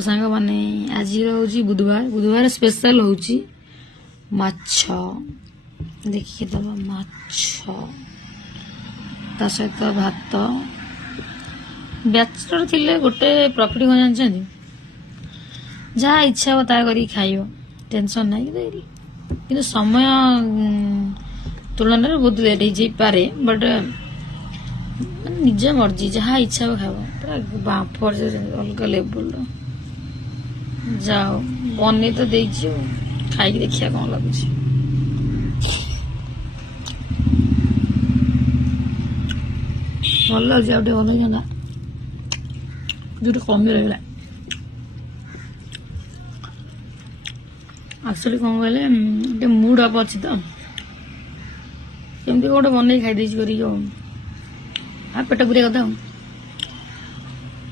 सांग माने आज हूँ बुधवार बुधवार स्पेशल हूँ माछ देखिए दबा माछ ता सहित भात बैचलर थिले गोटे प्रॉपर्टी को जानछन जहाँ इच्छा हो ता करी खाइयो टेंशन नहीं कि समय तुलन बहुत लेट हो पारे बट निज मर्जी जहाँ इच्छा हो खाओ पूरा बांफर अलग लेवल जाओ बन तो देखिए खाई देखिया कौन लगुच भल लगे आउ भल लगे जो कमी रहा एक्चुअली कौन कहले मुड अप अच्छी तो कमी गोटे बन खाई कर पेट पूरा कथा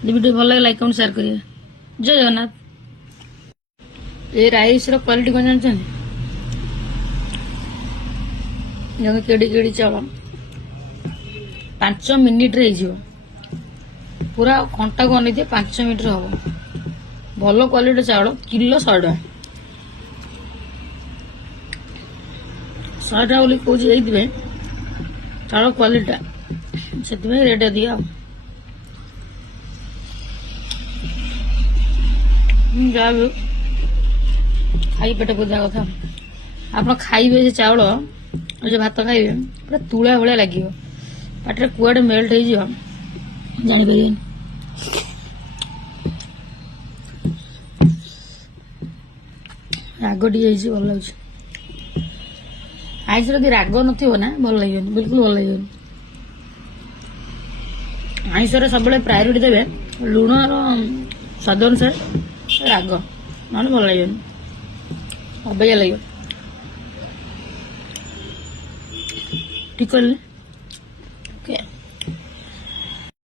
वीडियो भल लगे लाइक कमेंट शेयर करिए जय जगन्नाथ ये राइस क्वालिटी कौन जानते केड़ी केड़ी चाउल 5 मिनिट रे पूरा घंटा को अन 5 मिनिट हम भल क्वालिटी चाउल किलो 100 टका 100 टका बोली कौन चाउल क्वालिटी से रेट दिया जहाँ भी खाई पेट पूजा कथा आप खाइबे से चाउल जो भात खाइबे पूरा तुला भाया लगे पाटे कुआडे मेल्ट हो जापर राग टी भल लगे आईस राग नथिबो ना भल लगे बिल्कुल भल लगे आईसर सब प्रायोरिटी देवे लुण स्वाद अनुसार राग ना भल लगे अबैया लगे ठीक कहले।